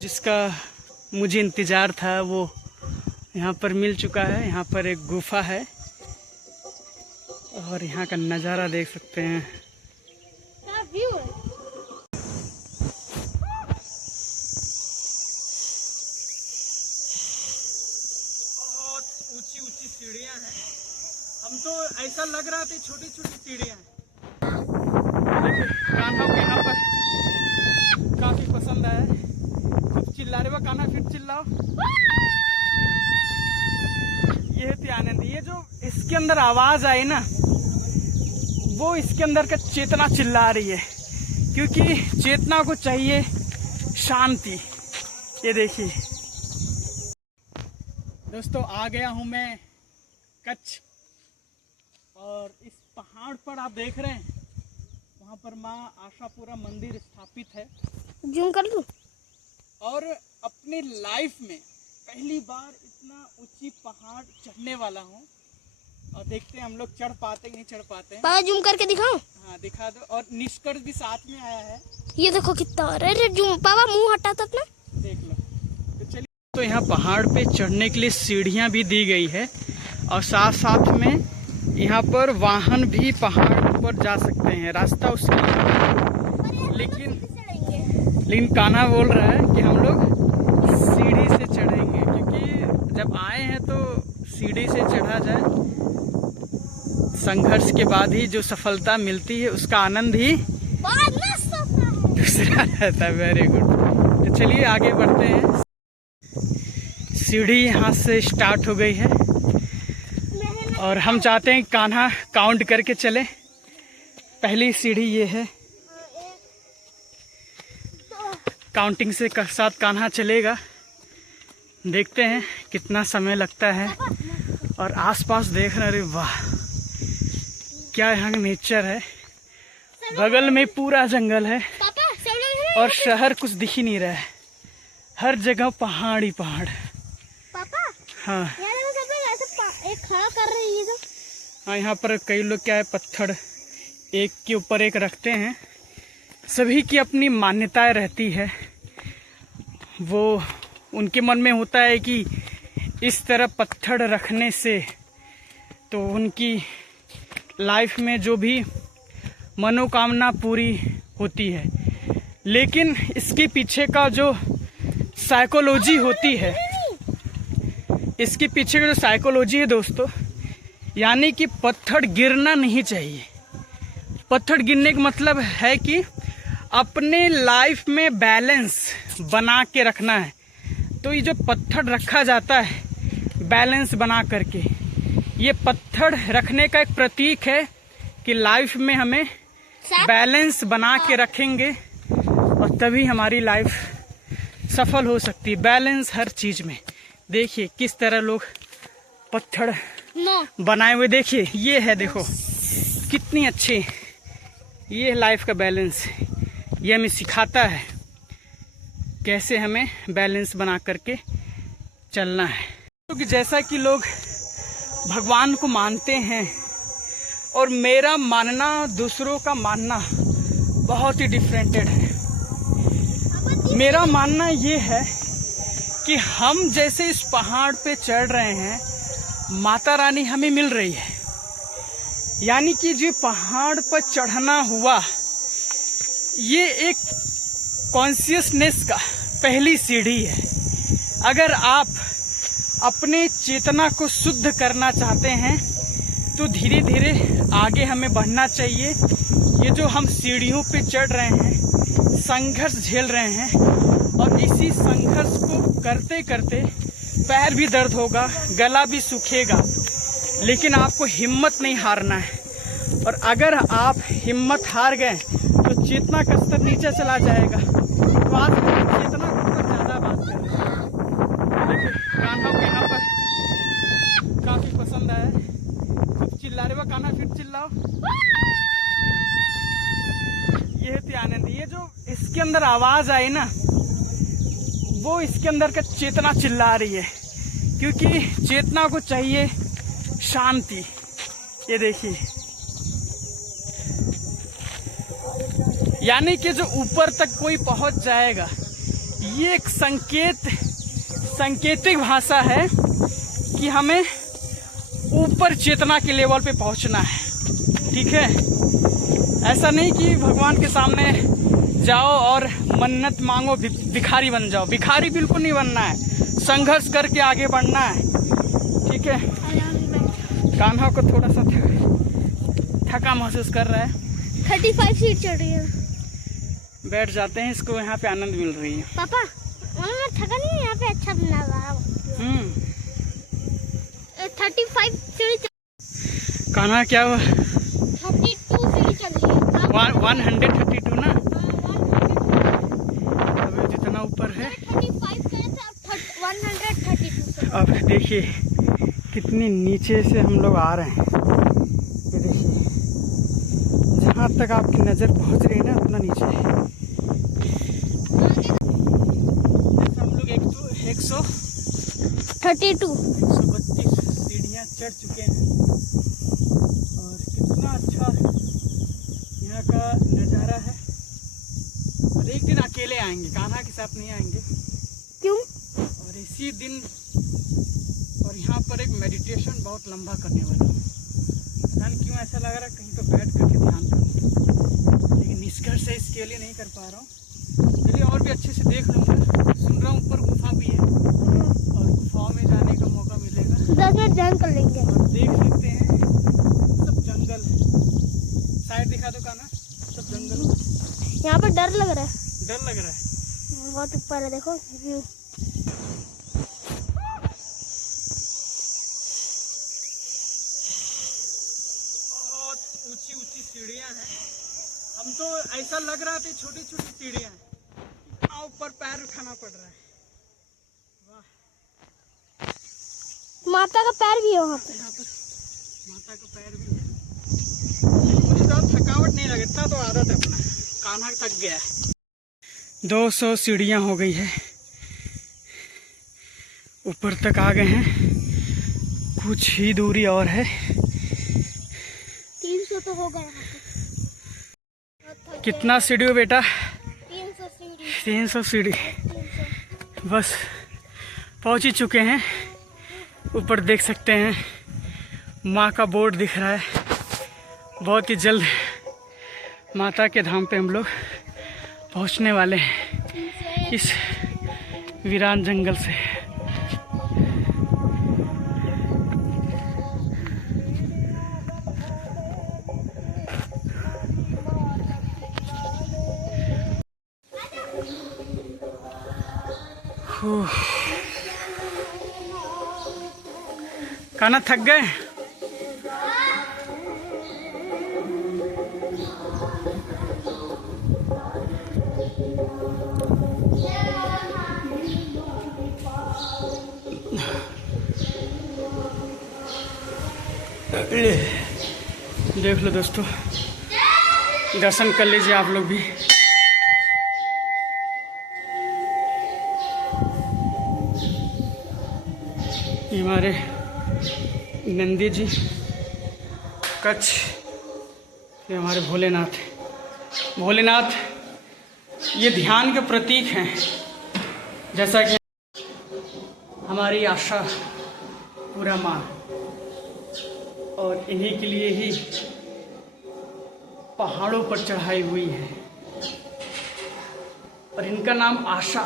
जिसका मुझे इंतज़ार था वो यहाँ पर मिल चुका है। यहाँ पर एक गुफा है और यहाँ का नज़ारा देख सकते हैं। क्या व्यू है। बहुत ऊंची ऊंची सीढ़ियाँ हैं। हम तो ऐसा लग रहा था छोटी छोटी सीढ़ियाँ हैं। देखिए कान्हा को यहाँ पर काफ़ी पसंद आया। खूब चिल्ला रहे हो कान्हा, फिर चिल्लाओ। ये थी आनंद। ये जो इसके अंदर आवाज आई ना, वो इसके अंदर का चेतना चिल्ला रही है, क्योंकि चेतना को चाहिए शांति। ये देखिए दोस्तों, आ गया हूं मैं कच्छ, और इस पहाड़ पर आप देख रहे हैं, वहां पर माँ आशापुरा मंदिर स्थापित है। जूम कर लूं? और अपनी लाइफ में पहली बार इतना ऊंची पहाड़ चढ़ने वाला हूँ, और देखते हैं हम लोग चढ़ पाते नहीं चढ़ पाते हैं। पापा जूम करके दिखाऊं? हाँ दिखा दो। और निष्कर्ष भी साथ में आया है, ये देखो कितना। अरे जूम पापा, मुंह हटा तो अपना, देख लो। तो चलिए, तो यहाँ पहाड़ पे चढ़ने के लिए सीढ़ियाँ भी दी गई है, और साथ साथ में यहाँ पर वाहन भी पहाड़ पर जा सकते हैं। रास्ता उसकी, लेकिन कान्हा बोल रहा है कि हम लोग सीढ़ी से चढ़ेंगे, क्योंकि जब आए हैं तो सीढ़ी से चढ़ा जाए। संघर्ष के बाद ही जो सफलता मिलती है उसका आनंद ही दूसरा रहता है। Very good. तो चलिए आगे बढ़ते हैं। सीढ़ी यहाँ से स्टार्ट हो गई है, और हम चाहते हैं कान्हा काउंट करके चले। पहली सीढ़ी ये है, काउंटिंग से साथ कान्हा चलेगा। देखते हैं कितना समय लगता है। और आसपास देख रहे, अरे वाह क्या यहाँ का नेचर है। बगल में पूरा जंगल है, और शहर कुछ दिख ही नहीं रहा है। हर जगह पहाड़ ही पहाड़। पापा हाँ एक खड़ा कर रही है। हाँ, यहाँ पर कई लोग क्या है, पत्थर एक के ऊपर एक रखते हैं। सभी की अपनी मान्यताएं रहती है। वो उनके मन में होता है कि इस तरह पत्थर रखने से तो उनकी लाइफ में जो भी मनोकामना पूरी होती है। लेकिन इसके पीछे का जो साइकोलॉजी होती है, इसके पीछे का जो साइकोलॉजी है दोस्तों, यानी कि पत्थर गिरना नहीं चाहिए। पत्थर गिरने का मतलब है कि अपने लाइफ में बैलेंस बना के रखना है। तो ये जो पत्थर रखा जाता है बैलेंस बना करके, ये पत्थर रखने का एक प्रतीक है कि लाइफ में हमें बैलेंस बना के रखेंगे, और तभी हमारी लाइफ सफल हो सकती है। बैलेंस हर चीज में। देखिए किस तरह लोग पत्थर बनाए हुए, देखिए ये है, देखो कितनी अच्छी। ये लाइफ का बैलेंस, ये हमें सिखाता है कैसे हमें बैलेंस बना करके चलना है। क्योंकि जैसा कि लोग भगवान को मानते हैं, और मेरा मानना दूसरों का मानना बहुत ही डिफरेंटेड है। मेरा मानना ये है कि हम जैसे इस पहाड़ पे चढ़ रहे हैं, माता रानी हमें मिल रही है। यानी कि जो पहाड़ पर चढ़ना हुआ, ये एक कॉन्शियसनेस का पहली सीढ़ी है। अगर आप अपने चेतना को शुद्ध करना चाहते हैं तो धीरे धीरे आगे हमें बढ़ना चाहिए। ये जो हम सीढ़ियों पे चढ़ रहे हैं, संघर्ष झेल रहे हैं, और इसी संघर्ष को करते करते पैर भी दर्द होगा, गला भी सूखेगा, लेकिन आपको हिम्मत नहीं हारना है। और अगर आप हिम्मत हार गए तो चेतना का स्तर नीचे चला जाएगा। तो आज चेतना के ऊपर ज्यादा बात कर रहे हैं। देखिए कान्हा को यहाँ पर काफी पसंद आया। खूब चिल्ला रहे हो कान्हा, फिर चिल्लाओ। ये थी आनंद। ये जो इसके अंदर आवाज आई ना, वो इसके अंदर का चेतना चिल्ला रही है, क्योंकि चेतना को चाहिए शांति। ये देखिए, यानी कि जो ऊपर तक कोई पहुंच जाएगा, ये एक सांकेतिक भाषा है कि हमें ऊपर चेतना के लेवल पे पहुंचना है। ठीक है, ऐसा नहीं कि भगवान के सामने जाओ और मन्नत मांगो, भिखारी बन जाओ। भिखारी बिल्कुल नहीं बनना है, संघर्ष करके आगे बढ़ना है। ठीक है, कान्हा को थोड़ा सा थका महसूस कर रहा है। 35 सीट चढ़ रही है। बैठ जाते हैं, इसको यहाँ पे आनंद मिल रही है। पापा मैं थका नहीं है, यहाँ पे अच्छा बना रहा है। 35 सीढ़ी कान्हा क्या हुआ? 32 सीढ़ी चल रही है। 132 ना, अभी जितना ऊपर है 35 गए थे, अब 132। अब देखिए कितनी नीचे से हम लोग आ रहे हैं। ये देखिए, जहाँ तक आपकी नज़र पहुँच रही है ना, उतना नीचे है। हम लोग 132 132 सीढ़ियाँ चढ़ चुके हैं और कितना अच्छा यहाँ का नज़ारा है। और एक दिन अकेले आएंगे, कान्हा के साथ नहीं आएंगे। क्यों? और इसी दिन और यहाँ पर एक मेडिटेशन बहुत लंबा करने वाला हूँ। ध्यान क्यों ऐसा लग रहा है, कहीं तो बैठ करके ध्यान करूँ, लेकिन निष्कर्ष से इसके लिए नहीं कर पा रहा हूँ। चलिए और भी अच्छे से देख लूँगा। सुन रहा हूँ ऊपर गुफा भी है और गुफाओं में जाने का मौका मिलेगा। 10 मिनट ध्यान कर लेंगे। और देख सकते हैं सब जंगल है। साइड दिखा दो कान्हा, सब जंगल। यहाँ पर डर लग रहा है, डर लग रहा है। बहुत ऊपर है, देखो व्यू। बहुत ऊंची ऊंची सीढ़ियाँ हैं। हम तो ऐसा लग रहा था छोटी छोटी सीढ़ियाँ हैं, इतना ऊपर पैर उठाना पड़ रहा है। वाह, माता का पैर भी है वहाँ पे। यहाँ पर माता का पैर भी है। मुझे तो थकावट नहीं लगे, इतना तो आदत है अपना। कान्हा थक गया है। 200 सीढ़ियाँ हो गई है, ऊपर तक आ गए हैं। कुछ ही दूरी और है। 300 तो हो गए यहाँ पे। कितना सीढ़ी हो बेटा? 300 सीढ़ी। 300 सीढ़ी। 300। बस पहुंच ही चुके हैं। ऊपर देख सकते हैं माँ का बोर्ड दिख रहा है। बहुत ही जल्द माता के धाम पे हम लोग पहुंचने वाले हैं इस वीरान जंगल से। कान्हा थक गए? देख लो दोस्तों, दर्शन कर लीजिए आप लोग भी। ये हमारे नंदी जी, कच्छ, ये हमारे भोलेनाथ ये ध्यान के प्रतीक हैं। जैसा कि हमारी आशा पूरा माँ, और इन्हीं के लिए ही पहाड़ों पर चढ़ाई हुई है। और इनका नाम आशा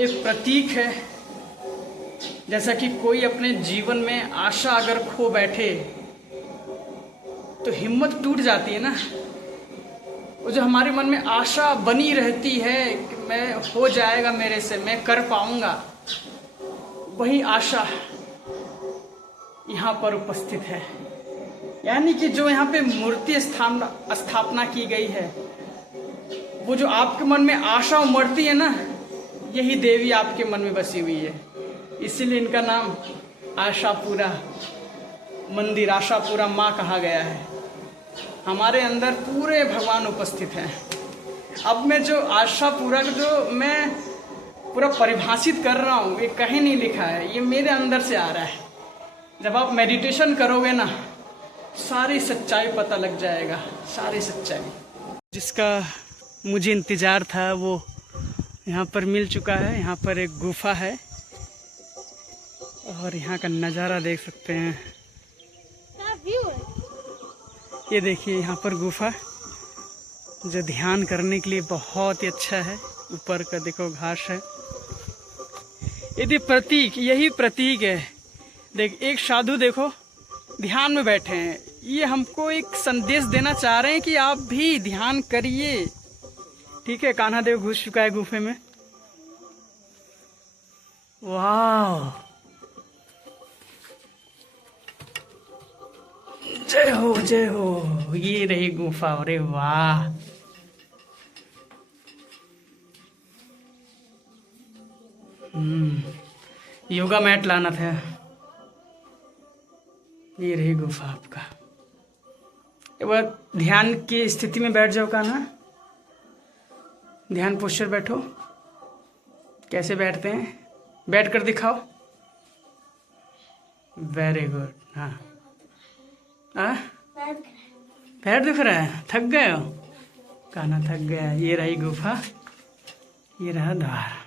एक प्रतीक है। जैसा कि कोई अपने जीवन में आशा अगर खो बैठे तो हिम्मत टूट जाती है ना। वो जो हमारे मन में आशा बनी रहती है कि मैं हो जाएगा मेरे से, मैं कर पाऊंगा, वही आशा यहाँ पर उपस्थित है। यानी कि जो यहाँ पे मूर्ति स्थापना की गई है, वो जो आपके मन में आशा उमड़ती है ना, यही देवी आपके मन में बसी हुई है। इसीलिए इनका नाम आशापुरा मंदिर, आशापुरा माँ कहा गया है। हमारे अंदर पूरे भगवान उपस्थित हैं। अब मैं जो आशापुरा को जो मैं पूरा परिभाषित कर रहा हूँ, ये कहीं नहीं लिखा है, ये मेरे अंदर से आ रहा है। जब आप मेडिटेशन करोगे ना, सारी सच्चाई पता लग जाएगा, सारी सच्चाई। जिसका मुझे इंतज़ार था वो यहाँ पर मिल चुका है। यहाँ पर एक गुफा है और यहाँ का नज़ारा देख सकते हैं। क्या व्यू है। ये देखिए यहाँ पर गुफा जो ध्यान करने के लिए बहुत ही अच्छा है। ऊपर का देखो घास है। यही प्रतीक है। देख एक साधु देखो ध्यान में बैठे हैं। ये हमको एक संदेश देना चाह रहे हैं कि आप भी ध्यान करिए। ठीक है, कान्हा देव घुस चुका है गुफे में। वाह, जय हो जय हो। ये रही गुफा। अरे वाह, योगा मैट लाना था। ये रही गुफा आपका। एक बार ध्यान की स्थिति में बैठ जाओ कान्हा। ध्यान पोस्चर बैठो। कैसे बैठते हैं? बैठ कर दिखाओ। Very good. हाँ, पैर दुख रहा है? थक गए हो? कान्हा थक गया। ये रही गुफा, ये रहा द्वार।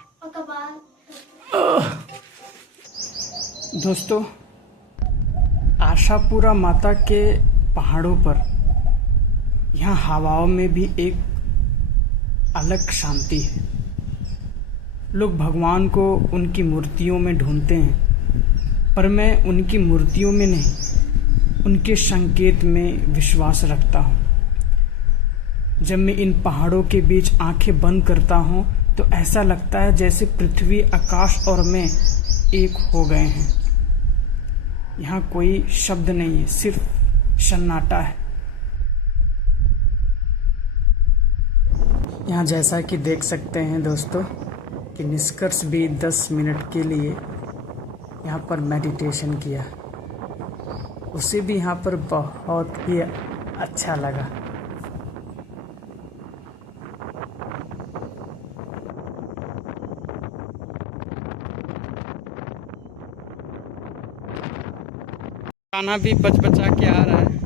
दोस्तों, आशापुरा माता के पहाड़ों पर यहाँ हवाओं में भी एक अलग शांति है। लोग भगवान को उनकी मूर्तियों में ढूंढते हैं, पर मैं उनकी मूर्तियों में नहीं, उनके संकेत में विश्वास रखता हूँ। जब मैं इन पहाड़ों के बीच आंखें बंद करता हूँ तो ऐसा लगता है जैसे पृथ्वी, आकाश और मैं एक हो गए हैं। यहाँ कोई शब्द नहीं है, सिर्फ सन्नाटा है। यहाँ जैसा कि देख सकते हैं दोस्तों कि निष्कर्ष भी 10 मिनट के लिए यहाँ पर मेडिटेशन किया। उसे भी यहाँ पर बहुत ही अच्छा लगा। खाना भी बचा के आ रहा है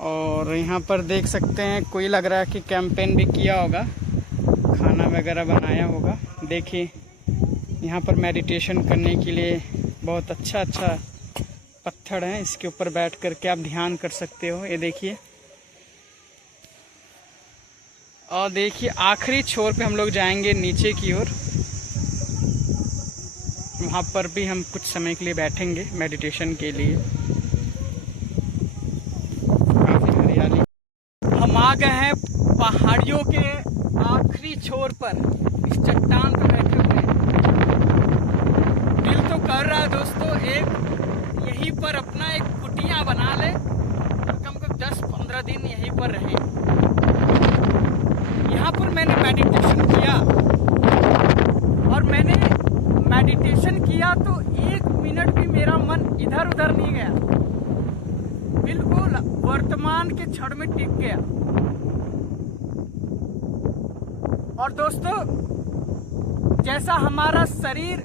और यहाँ पर देख सकते हैं कोई लग रहा है कि कैंपेन भी किया होगा, खाना वगैरह बनाया होगा। देखिए यहाँ पर मेडिटेशन करने के लिए बहुत अच्छा पत्थर है। इसके ऊपर बैठ कर के आप ध्यान कर सकते हो। ये देखिए, और देखिए आखिरी छोर पे हम लोग जाएंगे नीचे की ओर। वहाँ पर भी हम कुछ समय के लिए बैठेंगे मेडिटेशन के लिए। काफी हरियाली। हम आ गए हैं पहाड़ियों के आखिरी छोर पर, इस चट्टान पर बैठे हुए हैं। दिल तो कर रहा है दोस्तों एक यहीं पर अपना एक कुटिया बना ले और कम से कम 10-15 दिन यहीं पर रहें। यहाँ पर मैंने मेडिटेशन किया और मैंने मेडिटेशन किया तो 1 मिनट भी मेरा मन इधर उधर नहीं गया, बिल्कुल वर्तमान के क्षण में टिक गया। और दोस्तों, जैसा हमारा शरीर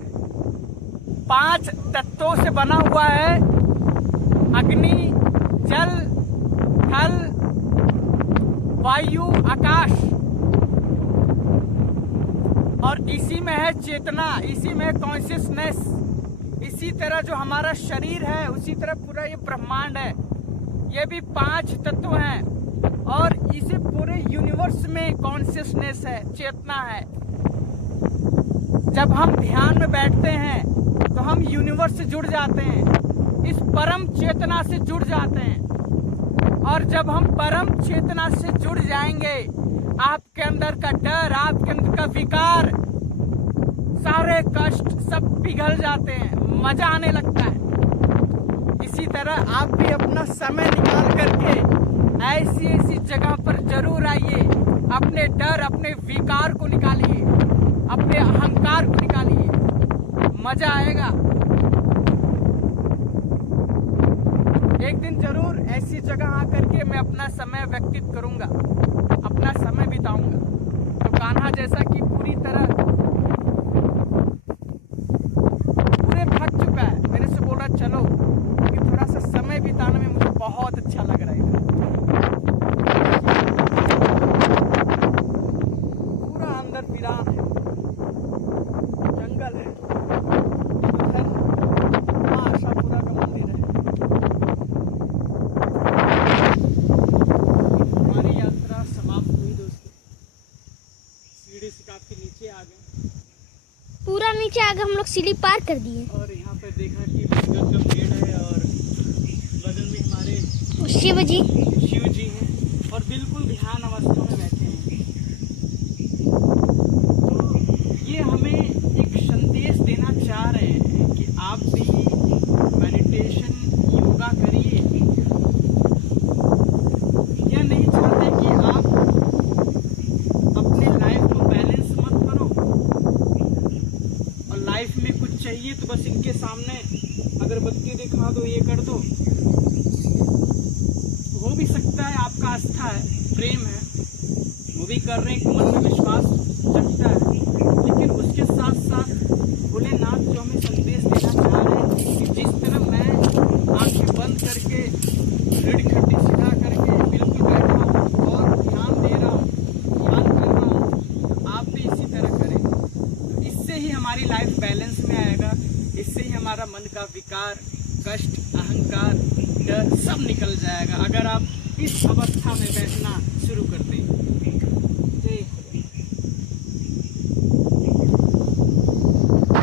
5 तत्वों से बना हुआ है, अग्नि, जल, थल, वायु, आकाश, और इसी में है चेतना, इसी में है कॉन्शियसनेस। इसी तरह जो हमारा शरीर है उसी तरह पूरा ये ब्रह्मांड है, ये भी 5 तत्व हैं। और इसी पूरे यूनिवर्स में कॉन्शियसनेस है, चेतना है। जब हम ध्यान में बैठते हैं तो हम यूनिवर्स से जुड़ जाते हैं, इस परम चेतना से जुड़ जाते हैं। और जब हम परम चेतना से जुड़ जाएंगे, आपके अंदर का डर, आपके अंदर का विकार, सारे कष्ट सब पिघल जाते हैं, मजा आने लगता है। इसी तरह आप भी अपना समय निकाल करके ऐसी जगह पर जरूर आइए। अपने डर, अपने विकार को निकालिए, अपने अहंकार को निकालिए, मजा आएगा। एक दिन जरूर ऐसी जगह आकर के मैं अपना समय व्यतीत करूंगा, अपना समय बिताऊंगा। तो कान्हा जैसा कि पूरी तरह पूरे थक चुका है, मेरे से बोल रहा चलो, क्योंकि थोड़ा सा समय बिताने में मुझे बहुत अच्छा लग रहा है। वीरान है, जंगल है। उधर माँ आशापुरा का मंदिर है। हमारी यात्रा समाप्त हुई दोस्तों, सीढ़ी से काफी नीचे आ गए पूरा नीचे आगे हम लोग सीढ़ी पार कर दिए। और यहाँ पर देखा कि बरगद का पेड़ है और बगल में हमारे शिव जी हैं और बिल्कुल ध्यान अवस्था में बैठे हैं। तो ये हमें एक संदेश देना चाह रहे हैं कि आप भी मेडिटेशन योगा करिए। यह नहीं चाहते कि आप अपने लाइफ को बैलेंस मत करो और लाइफ में कुछ चाहिए तो बस इनके सामने अगरबत्ती दिखा दो, ये कर दो। हो भी सकता है आपका आस्था है, प्रेम है, वो भी कर रहे हैं, मन में विश्वास जगता है, लेकिन उसके साथ साथ भोलेनाथ जो हमें संदेश देना चाह रहे हैं कि जिस तरह मैं आंखें बंद करके रीढ़ की हड्डी सीधा करके बिल्कुल बैठा हूँ और ध्यान दे रहा हूँ, ध्यान कर रहा हूँ, आप भी इसी तरह करें। इससे ही हमारी लाइफ बैलेंस में आएगा, इससे ही हमारा मन का विकार, कष्ट, अहंकार, डर सब निकल जाएगा अगर आप इस अवस्था में बैठना शुरू कर दें।